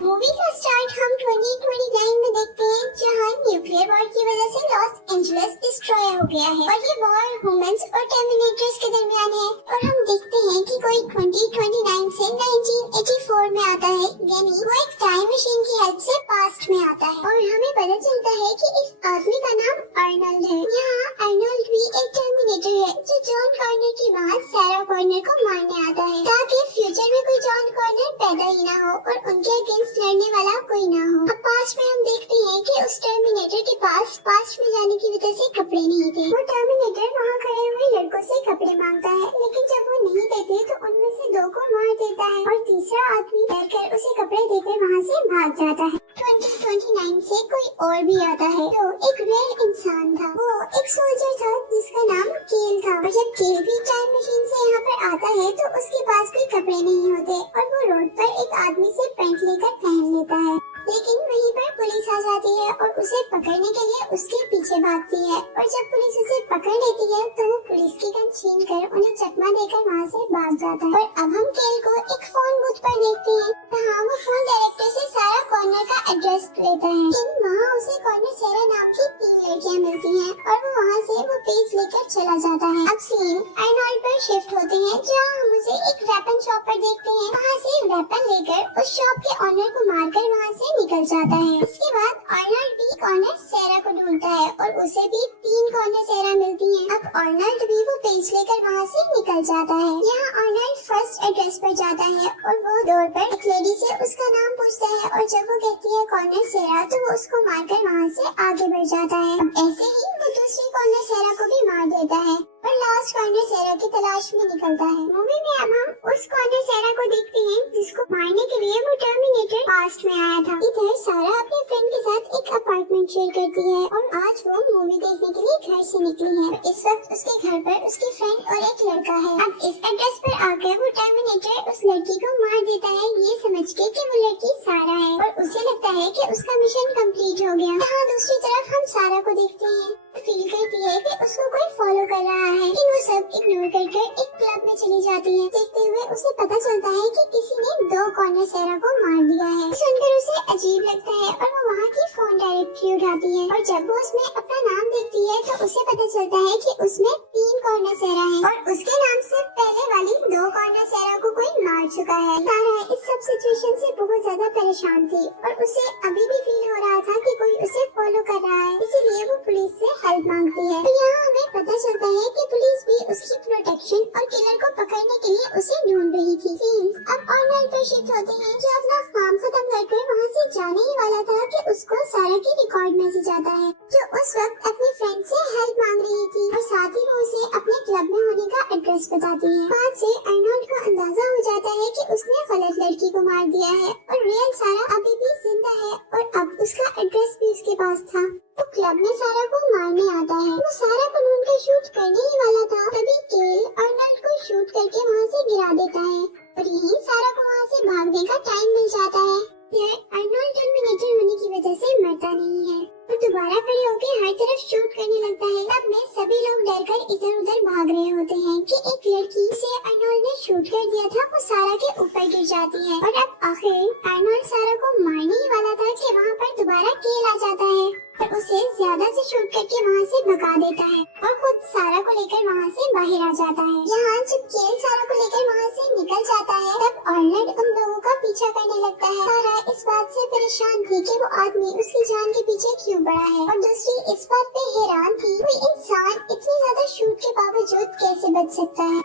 Movie का start हम 2029 में देखते हैं, जहां न्यूक्लियर वॉर की वजह से लॉस एंजलिस डिस्ट्रॉय हो गया है और ये वॉर ह्यूमंस और टर्मिनेटर्स के दरमियान है। और हम देखते हैं कि कोई 2029 से 1984 में आता है, यानी वो एक टाइम मशीन की हेल्प से पास्ट में आता है और हमें पता चलता है कि इस आदमी का नाम अर्नल्ड है। यहाँ अर्नल्ड भी एक टर्मिनेटर है जो जॉन कॉर्नर की मां सैरा कॉर्नर को मारने आता है, ताकि फ्यूचर में कोई जॉन कॉर्नर पैदा ही ना हो और उनके अगेंस्ट लड़ने वाला कोई ना हो। अब पास्ट में हम देखते हैं कि उस टर्मिनेटर के पास पास्ट में जाने की वजह से कपड़े नहीं थे। वो टर्मिनेटर वहाँ खड़े हुए लड़कों से कपड़े मांगता है, लेकिन जब वो नहीं देते तो उनमें से दो को मार देता है और तीसरा आदमी डरकर उसे कपड़े देकर वहाँ से भाग जाता है। 2029 से कोई और भी आता है जो एक रेयर इंसान था। वो एक सोल्जर था जिसका नाम केल था और जब केल भी टाइम मशीन से यहाँ पर आता है तो उसके पास भी कपड़े नहीं होते और वो रोड पर एक आदमी से पेंट लेकर पहन लेता है, लेकिन वहीं पर पुलिस आ जाती है और उसे पकड़ने के लिए उसके पीछे भागती है और जब पुलिस उसे पकड़ लेती है तो वो पुलिस की गन छीन कर उन्हें चकमा देकर वहाँ से भाग जाता है। और अब हम केल को एक फोन बूथ पर देखते हैं, जहाँ वो फोन डायरेक्टर से सारा कॉर्नर का एड्रेस लेता है, लेकिन वहाँ उसे कॉर्नर सेरा नाम की 3 लड़कियाँ मिलती हैं और वो वहाँ से वो पेज लेकर चला जाता है। अब सीन अर्नल्ड पर शिफ्ट होते हैं, जहाँ हम उसे एक वेपन शॉप पर देखते हैं। वहाँ से वेपन लेकर उस शॉप के ऑनर को मारकर वहाँ से निकल जाता है। इसके बाद अर्नल्ड भी कॉर्नर सेरा को ढूंढता है और उसे भी 3 कॉर्नर सेरा मिलती हैं। अब अर्नल्ड भी वो पेज लेकर वहाँ से निकल जाता है। यहाँ अर्नल्ड फर्स्ट एड्रेस पर जाता है और वो डोर पर एक लेडी से उसका नाम पूछता है और जब वो कहती है कॉर्नर सेरा तो वो उसको मारकर वहाँ से आगे बढ़ जाता है। अब ऐसे ही वो दूसरी कॉर्नर सेरा को भी मार देता है और लास्ट कॉर्नर सेरा की तलाश में निकलता है। मूवी में अब हम उस कॉर्नर सेरा को देखते हैं जिसको मारने के लिए वो टर्मिनेटर पास्ट में आया था। इधर सारा अपने फ्रेंड के साथ एक अपार्टमेंट शेयर करती है और आज वो मूवी देखने के लिए घर से निकली है। इस वक्त उसके घर पर उसकी फ्रेंड और एक लड़का है। अब इस एड्रेस पर आकर वो टर्मिनेटर उस लड़की को मार देता है, ये समझ के कि वो लड़की सारा है और उसे लगता है कि उसका मिशन कंप्लीट हो गया। यहाँ दूसरी तरफ हम सारा को देखते हैं, फील करती है कि उसको कोई फॉलो कर रहा है, लेकिन वो सब इग्नोर करके एक क्लब में चली जाती है। देखते हुए उसे पता चलता है कि किसी ने 2 कॉर्नर सेरा को मार दिया है। सुनकर उसे अजीब लगता है और वो वहाँ की फोन डायरेक्टरी उठाती है और जब वो उसमें अपना नाम देखती है तो उसे पता चलता है कि उसमें 3 कॉर्नर सेरा है और उसके नाम से पहले वाली 2 कॉर्नर सेरा को कोई मार चुका है। सारा इस सब सिचुएशन से बहुत ज्यादा परेशान थी और उसे अभी भी फील हो रहा था कि कोई उसे फॉलो कर रहा है, इसीलिए वो पुलिस से हेल्प मांगती है। तो यहाँ हमें पता चलता है कि पुलिस भी उसकी प्रोटेक्शन और किलर को पकड़ने के लिए उसे ढूंढ रही थी। सीन्स अब ऑनलाइन पर शिफ्ट होते हैं, जो अपना काम खत्म करके वहाँ से जाने ही वाला था कि उसको सारा की रिकॉर्ड मैसेज आता है, जो उस वक्त अपनी फ्रेंड से हेल्प मांग रही थी और साथ ही वो उसे अपने क्लब में होने का एड्रेस बताती है। बाद से अर्नल्ड को अंदाजा हो जाता है कि उसने गलत लड़की को मार दिया है और रियल सारा अभी भी जिंदा है और अब उसका एड्रेस भी उसके पास था। तो क्लब में सारा को मारने आता है। वो सारा को ढूंढ कर शूट करने ही वाला था, तभी केल अर्नल्ड को शूट करके वहाँ से गिरा देता है और यही सारा को वहाँ से भागने का टाइम मिल जाता है। फिर अर्नल्ड टर्मिनेटर होने की वजह से मरता नहीं है और दोबारा खड़े होकर हर तरफ शूट करने लगता है। तब में सभी लोग डरकर इधर उधर भाग रहे होते हैं कि एक लड़की से अर्नल्ड ने शूट कर दिया था वो सारा के ऊपर गिर जाती है और अब आखिर अर्नल्ड सारा को मारने ही वाला था कि वहाँ पर दोबारा केल आ जाता है और उसे ज्यादा से शूट करके वहाँ से भगा देता है और खुद सारा को लेकर वहाँ से बाहर आ जाता है। यहाँ जब केल सारा को लेकर वहाँ से निकल जाता है तब अर्नल्ड उन लोगों का पीछा करने लगता है। सारा इस बात से परेशान थी कि वो आदमी उसकी जान के पीछे क्यों पड़ा है और दूसरी इस बात पे हैरान थी कोई इंसान इतनी ज्यादा शूट के बावजूद कैसे बच सकता है।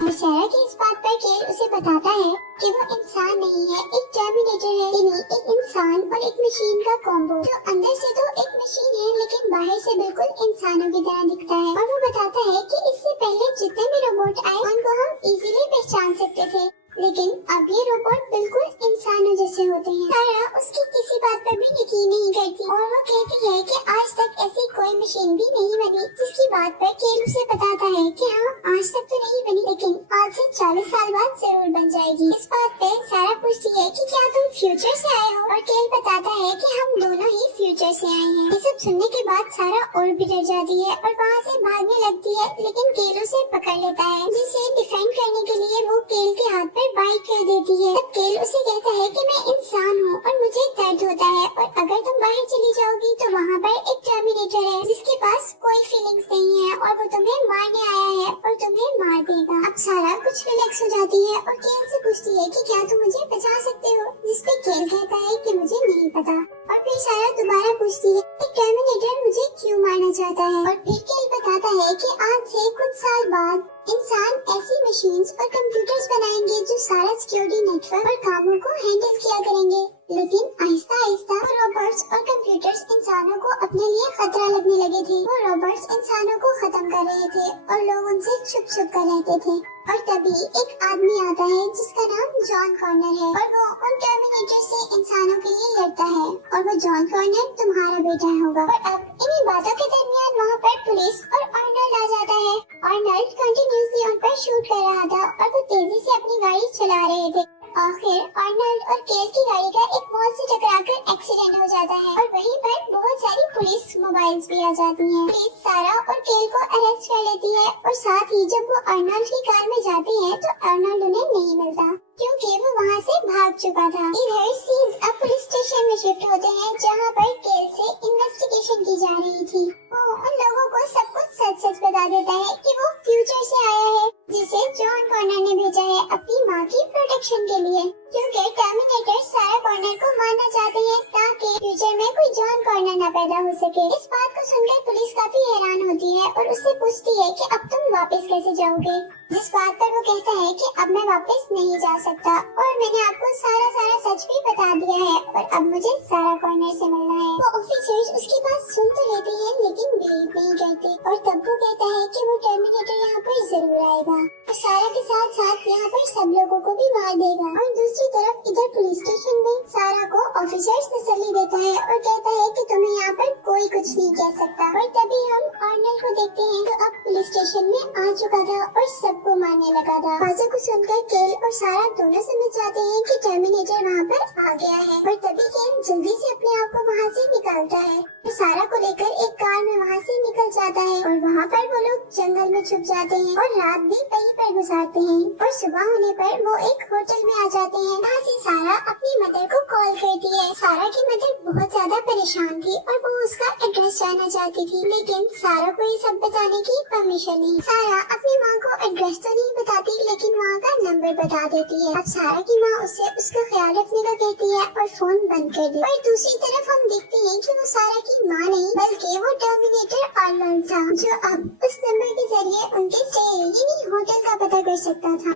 और सारा की इस बात पर केल उसे बताता है कि वो इंसान नहीं है, एक टर्मिनेटर है, यानी एक इंसान और एक मशीन का कॉम्बो, जो अंदर से तो एक मशीन है लेकिन बाहर से बिल्कुल इंसानों की तरह दिखता है। और वो बताता है कि इससे पहले जितने भी रोबोट आए उनको हम इजीली पहचान सकते थे, लेकिन अब ये रोबोट बिल्कुल इंसानों जैसे होते हैं। सारा उसकी किसी बात पर भी यकीन नहीं करती और वो कहती है कि आज तक ऐसी कोई मशीन भी नहीं बनी, जिसकी बात पर केल उसे बताता है कि हाँ आज तक तो नहीं बनी लेकिन आज से 40 साल बाद जरूर बन जाएगी। इस बात पे सारा पूछती है कि क्या तुम फ्यूचर से आए हो और केल बताता है कि हम दोनों ही फ्यूचर फ्यूचर से आए हैं। ये सब सुनने के बाद सारा और भी डर जाती है और वहाँ से भागने लगती है, लेकिन केल उसे पकड़ लेता है, जिसे डिफेंड करने के लिए वो केल के हाथ पर बाइट कर देती है। तब केल उसे कहता है कि मैं इंसान हूँ और मुझे दर्द होता है, और अगर तुम बाहर चली जाओगी तो वहाँ पर एक टर्मिनेटर है जिसके पास कोई फीलिंग्स नहीं है और वो तुम्हें मारने आया है और तुम्हें मार देगा। अब सारा कुछ रिलैक्स हो जाती है और केल से पूछती है कि क्या तुम मुझे बचा सकते हो, जिसपे केल कहता है कि मुझे नहीं पता। और फिर सारा दोबारा पूछती है कि टर्मिनेटर मुझे क्यों मारना चाहता है, और फिर केल बताता है कि आज से कुछ साल बाद इंसान ऐसी मशीन्स और कंप्यूटर्स बनाएंगे जो सारा सिक्योरिटी नेटवर्क और कामों को हैंडल किया करेंगे, लेकिन आहिस्ता आहिस्ता वो रोबोट्स और कंप्यूटर्स इंसानों को अपने लिए खतरा लगने लगे थे। वो रोबोट्स इंसानों को खत्म कर रहे थे और लोग उनसे छुप छुप कर रहते थे। और तभी एक आदमी आता है जिसका नाम जॉन कॉर्नर है, और वो उन टर्मिनेटर से इंसानों के लिए लड़ता है, और वो जॉन कॉर्नर तुम्हारा बेटा होगा। और अब इन्हीं बातों के दरमियान वहाँ पर पुलिस और आर्नल्ड आ जाता है। आर्नल्ड कंटिन्यूअसली उन पर शूट कर रहा था और वो तेजी से अपनी गाड़ी चला रहे थे। आखिर आर्नल्ड और केल की गाड़ी का एक वॉल से टकराकर एक्सीडेंट हो जाता है, और वहीं पर बहुत सारी पुलिस मोबाइल्स भी आ जाती हैं। पुलिस सारा और केल को अरेस्ट कर लेती है, और साथ ही जब वो आर्नल्ड की कार में जाते हैं तो आर्नल्ड उन्हें नहीं मिलता, क्योंकि वो वहाँ से भाग चुका था। इधर सीन्स अब पुलिस स्टेशन में शिफ्ट होते हैं जहाँ पर केल से इन्वेस्टिगेशन की जा रही थी। वो उन लोगों को सब कुछ सच सच बता देता है कि वो फ्यूचर से आया है, जिसे जॉन कॉर्नर ने भेजा है अपनी माँ की प्रोटेक्शन के लिए, क्योंकि टर्मिनेटर सारा कॉर्नर को मारना चाहते हैं ताकि फ्यूचर में कोई जॉन कॉर्नर न पैदा हो सके। इस बात को सुनकर पुलिस काफी हैरान होती है और उससे पूछती है कि अब तुम वापस कैसे जाओगे, जिस बात पर वो कहता है कि अब मैं वापस नहीं जा सकता और मैंने आपको सारा सच भी बता दिया है और अब मुझे सारा कॉर्नर से मिलना है। वो ऑफिसर्स उसकी बात सुन तो लेते हैं लेकिन बिलीव नहीं करते, और तब वो कहता है कि वो टर्मिनेटर यहाँ पर जरूर आएगा और सारा के साथ साथ यहाँ पर सब लोगों को भी मार देगा। और दूसरी तरफ इधर पुलिस स्टेशन में सारा को ऑफिसर्स तसल्ली देता है और कहता है कि तुम्हें यहाँ पर कोई कुछ नहीं कह सकता। और तभी हम आर्नल्ड को देखते हैं जो अब पुलिस स्टेशन में आ चुका था और सबको मारने लगा था। बातों को सुनकर केल और सारा दोनों समझ जाते हैं कि टर्मिनेटर वहाँ पर आ गया है, और तभी केल जल्दी से अपने आप को वहाँ से निकालता है। तो सारा को लेकर एक कार में वहाँ से निकल जाता है, और वहाँ पर वो लोग जंगल में छुप जाते हैं और रात भी वहीं पर गुजारते हैं। और सुबह होने पर वो एक होटल में आ जाते हैं। वहाँ से सारा अपनी मदर को कॉल करती है। सारा की मदर बहुत ज्यादा परेशान थी और वो उसका एड्रेस जानना चाहती थी, लेकिन सारा को ये सब बताने की परमिशन नहीं। सारा अपनी माँ को एड्रेस तो नहीं बताती, लेकिन वहाँ का नंबर बता देती है। अब सारा की माँ उससे उसका ख्याल रखने को कहती है और फोन बंद कर दी। और दूसरी तरफ हम देखते हैं कि वो सारा की माँ नहीं बल्कि वो टर्मिनेटर आर्नल्ड था, जो अब उस नंबर के जरिए उनके शहर यानी होटल का पता कर सकता था।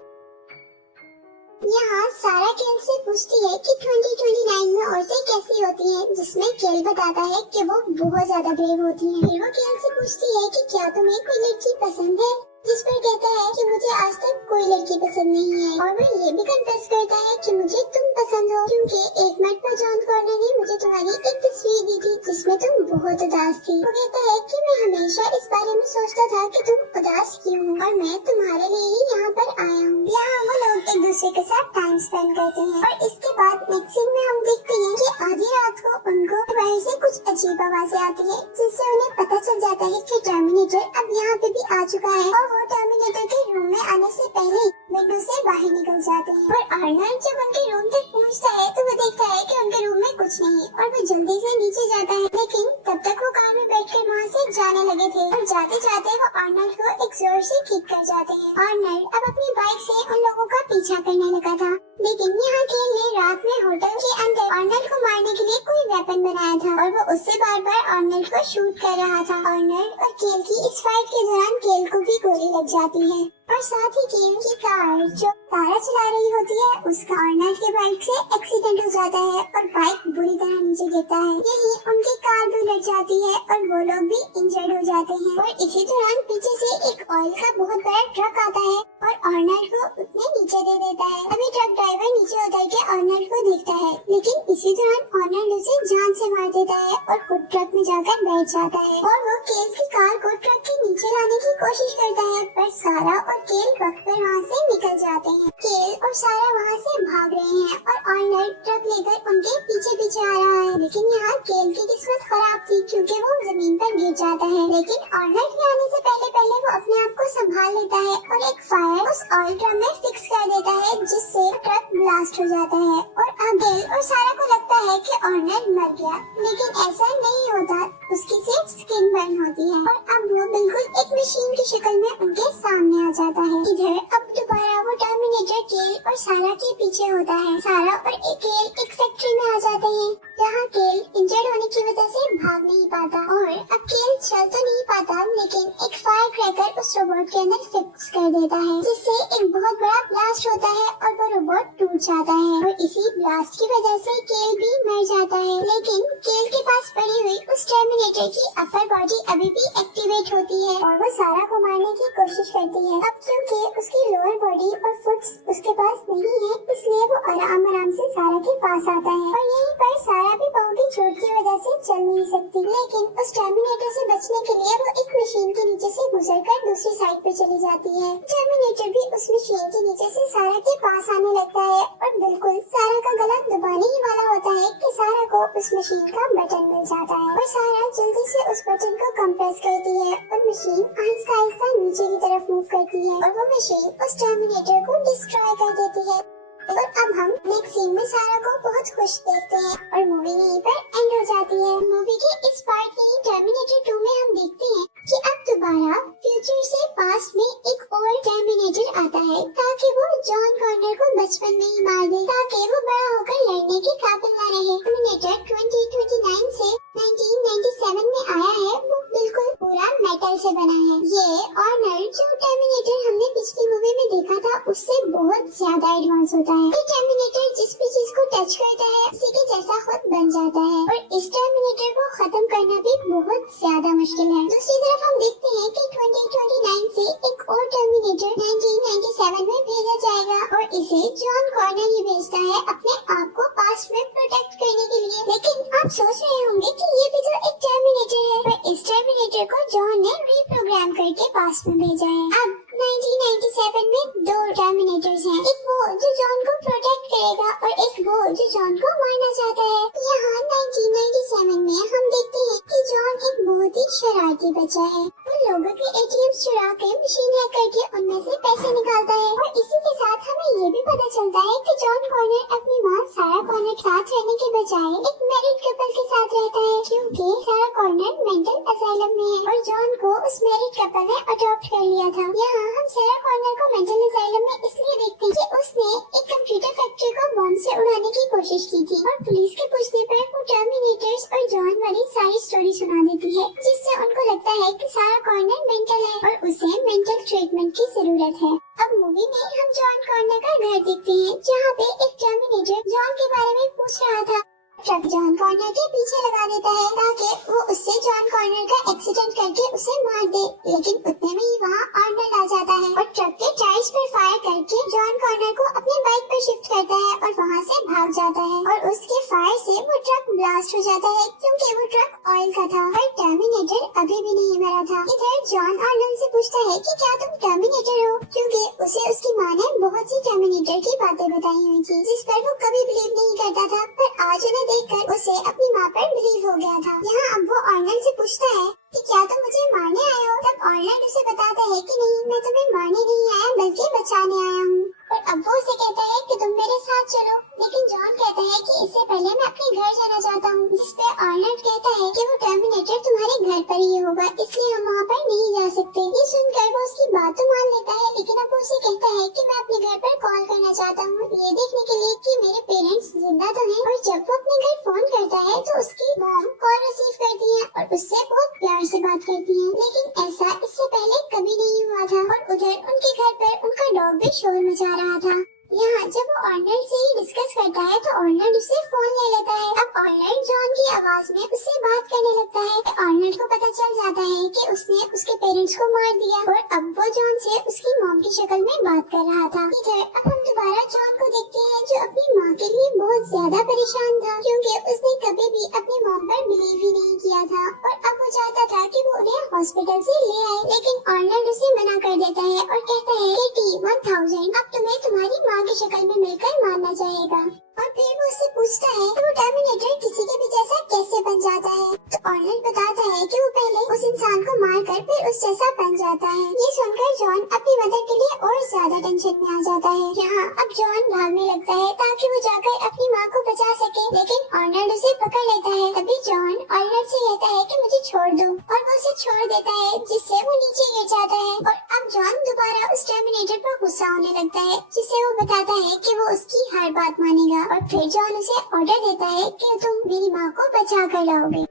यहाँ सारा केल से पूछती है कि 2029 में औरतें कैसी होती हैं, जिसमें केल बताता है कि वो बहुत ज्यादा ब्रेव होती हैं। फिर वो केल से पूछती है कि क्या तुम्हें कोई लड़की पसंद है, जिस पर कहता है कि मुझे आज तक कोई लड़की पसंद नहीं है। और वो ये भी कन्फेस करता है कि मुझे तुम पसंद हो, क्योंकि एक मरतबा जॉन कॉर्नर ने मुझे तुम्हारी एक तस्वीर दी थी जिसमें तुम बहुत उदास थी। वो कहता है कि मैं हमेशा इस बारे में सोचता था कि तुम उदास क्यों हो, और मैं तुम्हारे लिए ही यहाँ पर आया हूँ। यहाँ वो लोग एक दूसरे के साथ टाइम स्पेंड करते हैं, और इसके बाद नेक्स्ट सीन में हम देखते हैं कि आधी रात को उनको बाहर से कुछ अजीब आवाजें आती है, जिससे उन्हें पता चल जाता है कि टर्मिनेटर अब यहाँ पे भी आ चुका है। और वो टर्मिनेटर के रूम में आने से पहले विंडो से बाहर निकल जाते हैं। और आर्नल्ड जब उनके रूम तक पहुंचता है तो वो देखता है कि उनके रूम में कुछ नहीं, और वो जल्दी से नीचे जाता है, लेकिन तब तक वो कार में बैठकर वहाँ से जाने लगे थे। और जाते जाते वो आर्नल्ड को एक जोर से किक कर जाते हैं। आर्नल्ड अब अपनी बाइक से उन लोगों का पीछा करने लगा था, लेकिन यहाँ केल ने रात में होटल के अंदर आर्नल्ड को मारने के लिए कोई वेपन बनाया था, और वो उससे बार बार आर्नल्ड को शूट कर रहा था। आर्नल्ड और केल की इस फाइट के दौरान केल को भी गोली लग जाती है, और साथ ही केल की कार जो सारा चला रही होती है उसका आर्नल्ड के बाइक से एक्सीडेंट हो जाता है और बाइक बुरी तरह नीचे गिरता है। यही उनकी कार भी लग जाती है और वो लोग भी इंजर्ड हो जाते हैं। और इसी दौरान पीछे से एक ऑयल का बहुत बड़ा ट्रक आता है और आर्नल्ड को उसने नीचे दे देता है। अभी ट्रक ड्राइवर नीचे उतर के आर्नल्ड को देखता है, लेकिन इसी दौरान आर्नल्ड उसे जान से मार देता है और खुद ट्रक में जाकर बैठ जाता है। और वो केल की कार को ट्रक के नीचे लाने की कोशिश करता है, पर सारा और केल वक्त पर वहाँ से निकल जाते हैं। केल और सारा वहाँ से भाग रहे हैं और आर्नल्ड ट्रक लेकर उनके पीछे पीछे आ रहा है। लेकिन यहाँ केल की किस्मत खराब थी क्योंकि वो जमीन पर गिर जाता है। लेकिन आर्नल्ड के आने से पहले पहले वो अपने आप को संभाल लेता है और एक फायर उस ऑयल ड्रम में फिक्स कर देता है, जिससे ट्रक ब्लास्ट हो जाता है। और अब केल और सारा को लगता है कि आर्नल्ड मर गया, लेकिन ऐसा नहीं होता। उसकी सिर्फ स्किन बर्न होती है और अब वो बिल्कुल एक मशीन की शक्ल में उनके सामने आ जाता है। इधर अब दोबारा वो टर्मिनेटर केल और सारा के पीछे होता है। सारा और केल एक फैक्ट्री में आ जाते हैं जहाँ केल इंजर्ड होने की वजह से भाग नहीं पाता और अब केल चल तो नहीं पाता, लेकिन एक फायर क्रैकर उस रोबोट के अंदर फिक्स कर देता है, जिससे एक बहुत बड़ा ब्लास्ट होता है और वो रोबोट टूट जाता है। और इसी ब्लास्ट की वजह से केल भी मर जाता है। लेकिन केल के पास पड़ी हुई उस टर्मिनेटर की अपर बॉडी अभी भी एक्टिवेट होती है और वो सारा को मारने की कोशिश करती है। अब क्योंकि उसकी लोअर बॉडी और फुट्स उसके पास नहीं है, इसलिए वो आराम आराम से सारा के पास आता है और यहीं पर सारा भी पाँव की चोट की वजह से चल नहीं सकती। लेकिन उस टर्मिनेटर से बचने के लिए वो एक मशीन के नीचे से गुजरकर दूसरी साइड पे चली जाती है। टर्मिनेटर भी उस मशीन के नीचे से सारा के पास आने लगता है और बिल्कुल सारा का गला दबाने ही वाला होता है कि सारा को उस मशीन का बटन मिल जाता है और सारा जल्दी से उस बटन को कंप्रेस करती है और मशीन आहिस्ता आहिस्ता नीचे की तरफ मूव करती है और वो मशीन उस टर्मिनेटर को डिस्ट्रॉय कर देती है। और अब हम नेक्स्ट सीन में सारा को बहुत खुश देखते हैं और मूवी यहीं पर एंड हो जाती है। मूवी के इस पार्ट यानी टर्मिनेटर 2 में हम देखते हैं कि अब दोबारा फ्यूचर से पास्ट में एक और टर्मिनेटर आता है ताकि वो जॉन कॉर्नर को बचपन में ही मार दे, ताकि वो बड़ा होकर लड़ने के काबिल न रहे। टर्मिनेटर 2029 से 1997 में आया है, वो बिल्कुल पूरा मेटल से बना है। ये आर्नल्ड जो टर्मिनेटर हमने पिछली मूवी में देखा था उससे बहुत ज्यादा एडवांस होता है। ये टर्मिनेटर जिस भी चीज को टच करता है उसी के जैसा खुद बन जाता है और इस टर्मिनेटर को खत्म करना भी बहुत ज्यादा मुश्किल है। दूसरी तरफ हम देखते हैं कि 2029 से एक और टर्मिनेटर 1997 में भेजा जाएगा और इसे जॉन कॉर्नर ही भेजता है अपने आप को पास्ट में प्रोटेक्ट करने के लिए। लेकिन आप सोच रहे होंगे कि ये भी तो एक टर्मिनेटर है, पर इस टर्मिनेटर को जॉन ने रीप्रोग्राम करके पास्ट में भेजा है। अब 1997 में 2 टर्मिनेटर्स हैं, एक वो जो जॉन को प्रोटेक्ट करेगा और एक वो जो जॉन को मारना चाहता है। यहाँ 1997 में हम देखते हैं कि जॉन एक बहुत ही शरारती बच्चा है। वो लोगों के ATM चुरा के मशीन हैक करके उनमें से पैसे निकालता है और इसी के साथ हमें ये भी पता चलता है कि जॉन कॉर्नर अपनी माँ सारा कॉर्नर के साथ रहने के बजाय एक मैरिड कपल के साथ रहता है, क्योंकि सारा कॉर्नर मेंटल असाइलम में है और जॉन को उस मैरिड कपल ने अडॉप्ट कर लिया था। यहाँ हम सारा कॉर्नर को मेंटल असाइलम में इसलिए देखते हैं कि उसने एक कंप्यूटर फैक्ट्री को बॉम्ब से उड़ाने की कोशिश की थी और पुलिस के पूछने पर वो टर्मिनेटर्स और जॉन वाली सारी स्टोरी सुना देती है, जिससे उनको लगता है कि सारा कॉर्नर मेंटल है और उसे मेंटल ट्रीटमेंट की जरूरत है। अब मूवी में हम जॉन कॉर्नर का घर देखते हैं जहाँ पे एक टर्मिनेटर जॉन के बारे में पूछ रहा था। ट्रक जॉन कॉर्नर के पीछे लगा देता है ताकि वो उससे जॉन कॉर्नर का एक्सीडेंट करके उसे मार दे, लेकिन उतने में ही वहाँ आर्नल्ड आ जाता है और ट्रक के टायर्स पर फायर करके जॉन कॉर्नर को अपनी बाइक पर शिफ्ट करता है और वहाँ से भाग जाता है और उसके फायर से वो ट्रक ब्लास्ट हो जाता है क्योंकि वो ट्रक ऑयल का था और टर्मिनेटर अभी भी नहीं मरा था। इधर जॉन आर्नल्ड से पूछता है कि क्या तुम टर्मिनेटर हो, क्योंकि उसे उसकी माँ ने बहुत सी टर्मिनेटर की बातें बताई हुई थी जिस पर वो कभी बिलीव नहीं करता था, पर आज उन्हें देखकर उसे अपनी माँ पर बिलीव हो गया था। यहाँ अब वो आर्नल्ड से पूछता है कि क्या तुम मुझे मारने आए हो, तब आर्नल्ड उसे बताता है कि नहीं, मैं तुम्हें मारने नहीं आया बल्कि बचाने आया हूँ। और अब वो उसे कहता है कि तुम मेरे साथ चलो, लेकिन जॉन कहता है कि इससे पहले मैं अपने घर जाना चाहता हूँ, जिस पे आर्नल्ड कहता है कि वो टर्मिनेटर तुम्हारे घर पर ही होगा, इसलिए हम वहाँ पर नहीं जा सकते। ये सुनकर वो उसकी बात तो मान लेता है, लेकिन अब वो उसे कहता है कि मैं अपने घर पर कॉल करना चाहता हूँ ये देखने के लिए कि मेरे पेरेंट्स जिंदा तो हैं। और जब वो अपने घर फोन करता है तो उसकी मॉम कॉल रिसीव करती है और उससे बहुत प्यार से बात करती है, लेकिन ऐसा इससे पहले कभी नहीं हुआ था। और उधर उनके घर पर उनका डॉग भी शोर मचा रहा था। यहाँ जब वो आर्नल्ड से ही डिस्कस करता है तो आर्नल्ड उससे फोन ले लेता है। अब आर्नल्ड जॉन की आवाज में उससे बात करने लगता है। आर्नल्ड को पता चल जाता है कि उसने उसके पेरेंट्स को मार दिया और अब वो जॉन से उसकी मॉम की शक्ल में बात कर रहा था। इधर अब हम दोबारा जॉन को देखते हैं जो अपनी माँ के लिए बहुत ज्यादा परेशान था, क्योंकि उसने कभी भी अपनी मॉम पर बिलीव ही नहीं किया था और अब वो चाहता था कि वो उन्हें हॉस्पिटल से ले आए, लेकिन आर्नल्ड उसे मना कर देता है और कहता है कि T-1000 अब तुम्हें तुम्हारी माँ की शक्ल में मिलकर मारना चाहेगा। और फिर वो उससे पूछता है कि वो टर्मिनेटर किसी के भी जैसा कैसे बन जाता है। तो आर्नल्ड बताता है कि वो पहले उस इंसान को मारकर फिर उस जैसा बन जाता है। ये सुनकर जॉन अपनी मदद के लिए और ज्यादा टेंशन में आ जाता है। यहाँ अब जॉन भागने लगता है ताकि वो जाकर अपनी माँ को बचा सके, लेकिन आर्नल्ड उसे पकड़ लेता है। तभी जॉन आर्नल्ड से कहता है कि मुझे छोड़ दो और वो उसे छोड़ देता है, जिससे वो नीचे गिर जाता है। और अब जॉन दोबारा उस टर्मिनेटर पर गुस्सा होने लगता है, जिससे वो बताता है कि वो उसकी हर बात मानेगा और फिर जॉन उसे ऑर्डर देता है कि तुम मेरी माँ को बचा कर लाओगे।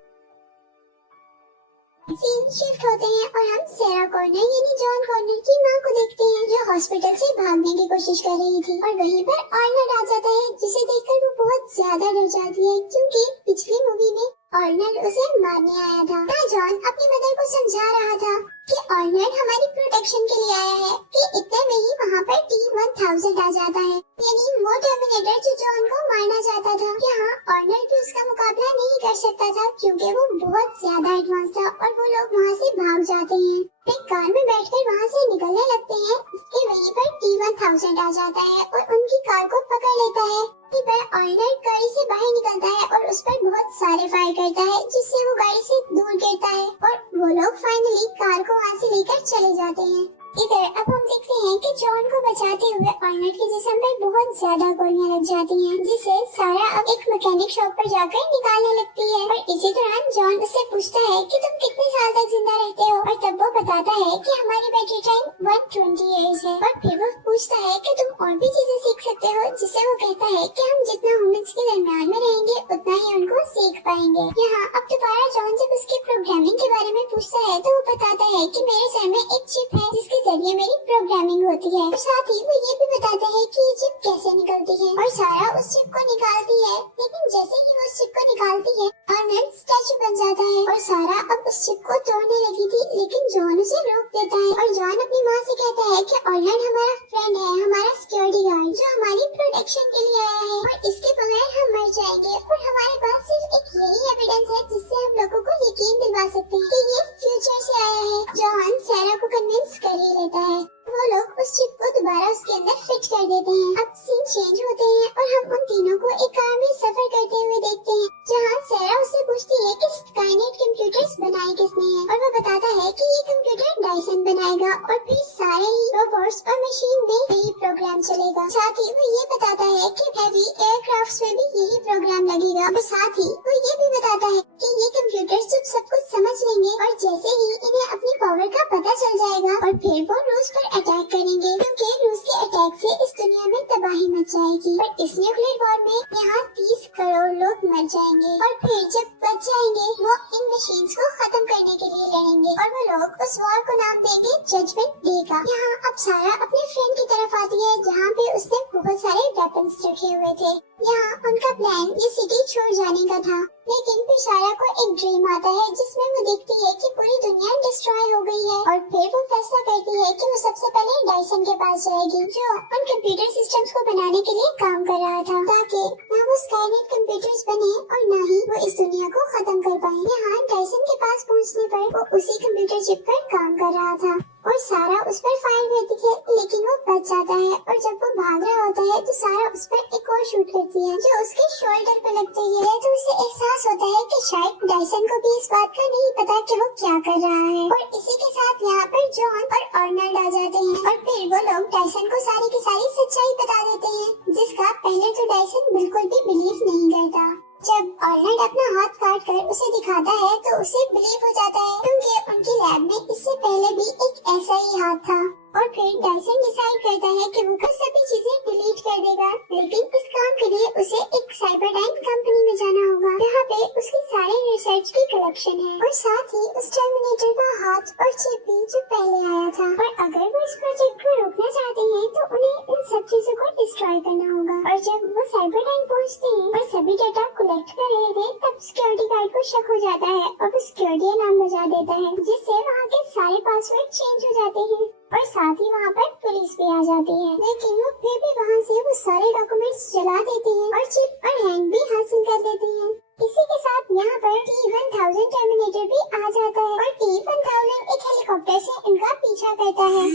सीन शिफ्ट होते हैं और हम सेरा कॉर्नर यानी जॉन कॉर्नर की माँ को देखते हैं, जो हॉस्पिटल से भागने की कोशिश कर रही थी। और वहीं पर आर्नल्ड आ जाता है, जिसे देखकर वो बहुत ज्यादा डर जाती है, क्योंकि पिछली मूवी में आर्नल्ड उसे मारने आया था। जॉन अपनी मदर को समझा रहा था कि आर्नल्ड हमारी प्रोटेक्शन के लिए आया है कि इतने में ही वहाँ पर T-1000 आ जाता है, यानी वो टर्मिनेटर जो जॉन को मारना चाहता था। यहाँ आर्नल्ड भी उसका मुकाबला नहीं कर सकता था, क्योंकि वो बहुत ज्यादा एडवांस था और वो लोग वहाँ से भाग जाते हैं। एक कार में बैठकर वहाँ से निकलने लगते हैं कि वहीं पर T-1000 आ जाता है और उनकी कार को पकड़ लेता है। पर आर्नल्ड गाड़ी से बाहर निकलता है और उस पर बहुत सारे फायर करता है, जिससे वो गाड़ी से दूर गिरता है और वो लोग फाइनली कार को वहाँ से लेकर चले जाते हैं। इधर अब हम देखते हैं कि जॉन को बचाते हुए आर्नल्ड के जिस्म पर बहुत ज्यादा गोलियां लग जाती हैं, जिसे सारा अब एक मैकेनिक शॉप पर जाकर निकालने लगती है। और इसी दौरान जॉन उससे पूछता है कि तुम कितने साल तक जिंदा रहते हो, और तब वो बताता है कि हमारी बैटरी टाइम 120 इयर्स है। और फिर वो पूछता है कि तुम और भी चीजें सीख सकते हो, जिसे वो कहता है कि हम जितना ह्यूमंस के दरमियान में रहेंगे उतना ही उनको सीख पाएंगे। यहाँ अब दोबारा जॉन जब उसके प्रोग्रामिंग के बारे में पूछता है तो वो बताता है कि मेरे सर में एक चिप है जिसके जरिए मेरी प्रोग्रामिंग होती है। और साथ ही वो ये भी बताते हैं कि ये चिप कैसे निकलती है। और सारा उस चिप को निकालती है, लेकिन जैसे ही वो उस चिप को निकालती है आर्नल्ड स्टैचू बन जाता है। और सारा अब उस चिप को तोड़ने लगी थी, लेकिन जॉन उसे रोक देता है। और जॉन अपनी माँ से कहता है कि आर्नल्ड हमारा फ्रेंड है, हमारा सिक्योरिटी गार्ड जो हमारी प्रोटेक्शन के लिए आया है, और इसके बगैर हम मर जाएंगे। और हमारे पास सिर्फ एक यही एविडेंस है जिससे हम लोगों को यकीन दिलवा सकते हैं कि ये फ्यूचर से आया है। जॉन सारा को कन्विंस कर ही लेता है। वो लोग उस चिप को दोबारा उसके अंदर फिट कर देते हैं। अब सीन चेंज होते हैं और हम उन तीनों को एक कार में सफर करते हुए देखते हैं, जहाँ सारा उससे पूछती है कि स्काईनेट कंप्यूटर्स बनाए किसने है, और वो बताता है कि ये कंप्यूटर डायसन बनाएगा और फिर सारे ही रोबोट्स और मशीन में यही प्रोग्राम चलेगा। साथ ही वो ये बताता है कि हैवी एयरक्राफ्ट्स में भी यही प्रोग्राम लगेगा। और साथ ही वो ये भी बताता है कि ये कंप्यूटर्स जब सब कुछ समझ लेंगे और जैसे ही इन्हें अपनी पावर का पता चल जाएगा और फिर वो रूस पर अटैक करेंगे, क्योंकि रूस के अटैक से इस दुनिया में तबाही मच जाएगी। और इस न्यूक्लियर वॉर में यहाँ 30 करोड़ लोग मर जाएंगे, और फिर जब बच जाएंगे वो इन मशीन्स को खत्म करने के लिए लड़ेंगे, और वो लोग उस वॉर को नाम देंगे जजमेंट डे का। यहाँ अब सारा अपने फ्रेंड की तरफ आती है, जहाँ पे उसने बहुत सारे वेपन्स रखे हुए थे। यहाँ उनका प्लान ये सिटी छोड़ जाने का था, लेकिन फिर सारा को एक ड्रीम आता है जिसमें वो देखती है कि पूरी दुनिया डिस्ट्रॉय हो गई है। और फिर वो फैसला करती है कि वो सबसे पहले डायसन के पास जाएगी, जो उन कंप्यूटर सिस्टम्स को बनाने के लिए काम कर रहा था, ताकि न वो स्काईनेट कंप्यूटर्स बने और न ही वो इस दुनिया को खत्म कर पाए। यहाँ डायसन के पास पहुँचने पर वो उसी कंप्यूटर चिप पर काम कर रहा था और सारा उस पर फायर करती है, लेकिन वो बच जाता है। और जब वो भाग रहा होता है तो सारा उस पर एक और शूट करती है, जो उसके शोल्डर पर लगती है। तो उसे एहसास होता है कि शायद डायसन को भी इस बात का नहीं पता कि वो क्या कर रहा है। और इसी के साथ यहाँ पर जॉन और आर्नल्ड आ जाते हैं, और फिर वो लोग डायसन को सारी की सारी सच्चाई बता देते हैं, जिसका पहले तो डायसन बिल्कुल भी बिलीव नहीं करता। जब आर्नल्ड अपना हाथ काट कर उसे दिखाता है तो उसे बिलीव हो जाता है, क्योंकि उनकी लैब में इससे पहले भी एक ऐसा ही हाथ था। और फिर डायसन डिसाइड करता है कि वो सभी चीजें डिलीट कर देगा, लेकिन इस काम के लिए उसे एक साइबरडाइन कंपनी में जाना होगा, जहाँ पे उसकी सारे रिसर्च की कलेक्शन है और साथ ही उस टर्मिनेटर का हाथ और चिप भी जो पहले आया था। और अगर वो इस प्रोजेक्ट को रोकना चाहते हैं तो उन्हें इन सब चीजों को डिस्ट्रॉय करना होगा। और जब वो साइबरडाइन पहुँचते हैं और सभी डाटा कलेक्ट कर रहे थे, तब सिक्योरिटी गार्ड को शक हो जाता है और वो सिक्योरिटी अलार्म बजा देता है, जिससे वहाँ के सारे पासवर्ड चेंज हो जाते हैं और साथ ही वहाँ पर पुलिस भी आ जाती है। लेकिन वो फिर भी वहाँ से वो सारे डॉक्यूमेंट्स जला देती है और चिप और हैंड भी हासिल कर लेती है। इसी के साथ यहाँ पर T-1000 टर्मिनेटर भी आ जाता है और T-1000 एक हेलीकॉप्टर से इनका पीछा करता है।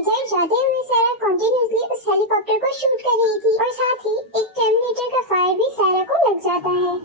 इधर जाते हुए सारा कंटिन्यूअसली उस हेलीकॉप्टर को शूट कर रही थी और साथ ही एक टर्मिनेटर का फायर भी सारा को लग जाता है।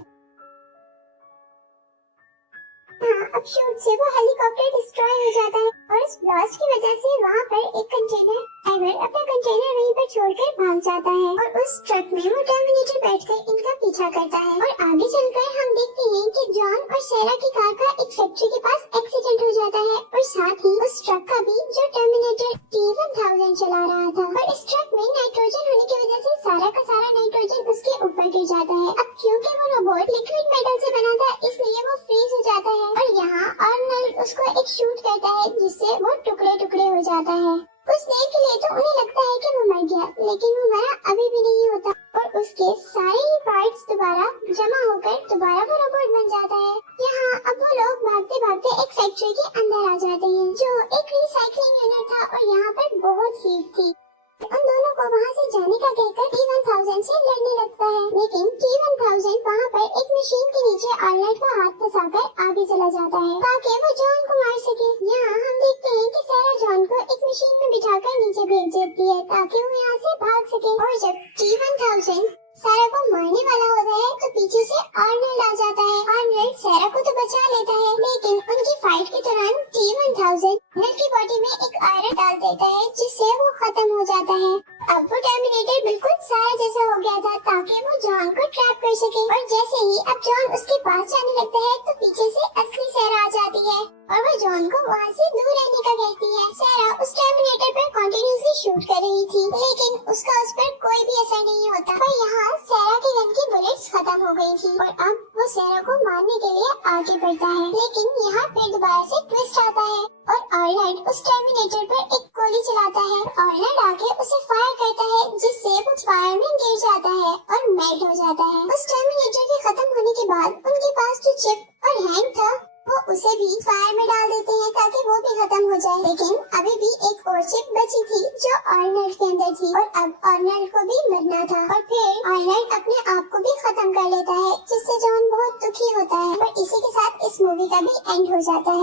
अब शूट से वो हेलीकॉप्टर डिस्ट्रॉय हो जाता है और इस ब्लास्ट की वजह से वहाँ पर एक कंटेनर ड्राइवर अपना कंटेनर वहीं पर छोड़कर भाग जाता है और उस ट्रक में वो टर्मिनेटर बैठकर इनका पीछा करता है। और आगे चलकर हम देखते हैं कि जॉन और सैरा की कार का एक फैक्ट्री के पास एक्सीडेंट हो जाता है और साथ ही उस ट्रक का भी जो टर्मिनेटर T-1000 चला रहा था। और इस ट्रक में नाइट्रोजन होने की वजह से सारा का सारा नाइट्रोजन उसके ऊपर गिर जाता है। अब क्योंकि वो रोबोट लिक्विड मेटल से बना था, इसलिए वो फ्रीज हो जाता है और यहाँ आर्नल्ड उसको एक शूट करता है, जिससे वो टुकड़े टुकड़े हो जाता है। कुछ देर के लिए तो उन्हें लगता है कि वो मर गया, लेकिन वो मरा अभी भी नहीं होता और उसके सारे ही पार्ट्स दोबारा जमा होकर दोबारा वो रोबोट बन जाता है। यहाँ अब वो लोग भागते भागते एक फैक्ट्री के अंदर आ जाते हैं, जो एक रिसाइकलिंग यूनिट था और यहाँ पर बहुत हीट थी। उन दोनों को वहाँ से जाने का कहकर T-1000 से लड़ने लगता है, लेकिन T-1000 वहाँ पर एक मशीन के नीचे आर्नल्ड का हाथ फंसाकर आगे चला जाता है ताकि वो जॉन को मार सके। यहाँ हम देखते हैं कि सारा जॉन को एक मशीन में बिठाकर नीचे भेज देती है ताकि वो यहाँ से भाग सके। और जब T-1000 सारा को मारने वाला होता है तो पीछे से आर्नल्ड आ जाता है। आर्नल्ड सारा को तो बचा लेता है, लेकिन उनकी फाइट के दौरान T-1000 आर्नल्ड की बॉडी में एक आयरन डाल देता है, जिससे वो खत्म हो जाता है। अब वो टर्मिनेटर बिल्कुल सारा जैसा हो गया था ताकि वो जॉन को ट्रैप कर सके। और जैसे ही अब जॉन उसके पास जाने लगता है तो पीछे से असली सैरा आ जाती है और वो जॉन को वहाँ से दूर रहने का कहती है। सैरा उस टर्मिनेटर पर कंटिन्यूअसली शूट कर रही थी, लेकिन उसका उस पर कोई भी असर नहीं होता। पर यहाँ सैरा के गन की बुलेट्स खत्म हो गई थी और अब वो सैरा को मारने के लिए आगे बढ़ता है, लेकिन यहाँ फिर दोबारा से ट्विस्ट आता है और आर्नल्ड उस टर्मिनेटर पर एक गोली चलाता है। आर्नल्ड आके उसे फायर करता है, जिससे वो फायर में गिर जाता है और मेल्ट हो जाता है। उस टर्मिनेटर के खत्म होने के बाद उनके पास जो चिप और हैंड था वो उसे भी फायर में डाल देते हैं ताकि वो भी खत्म हो जाए। लेकिन अभी भी एक और चिप बची थी जो आर्नल्ड के अंदर थी और अब आर्नल्ड को भी मरना था। और फिर आर्नल्ड अपने आप को भी खत्म कर लेता है, जिससे जॉन बहुत दुखी होता है। और इसी के साथ इस मूवी का भी एंड हो जाता है।